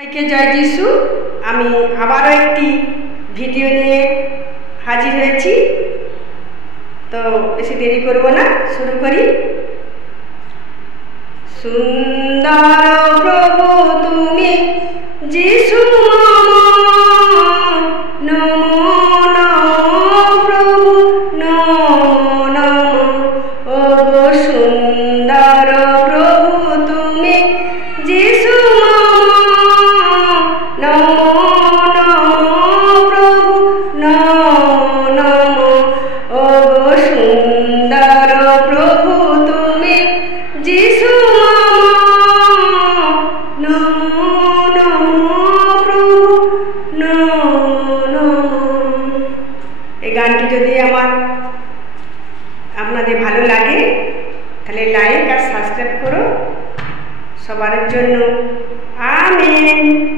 সবাইকে জয় যিশু। আমি আবারও একটি ভিডিও নিয়ে হাজির হয়েছি। তো বেশি দেরি করব না, শুরু করি। সুন্দর প্রভু তুমি যিশু নমো নমো প্রভু নমো নমো। ও গো সুন্দর প্রভু তুমি যিশু নমো নমো প্রভু নমো নমো। ও গো সুন্দর প্রভু তুমি যিশু নমো নমো প্রভু নমো নমো। এই গানটি যদি আপনাদের ভালো লাগে তাহলে লাইক আর সাবস্ক্রাইব করো সবার জন্য। আমেন।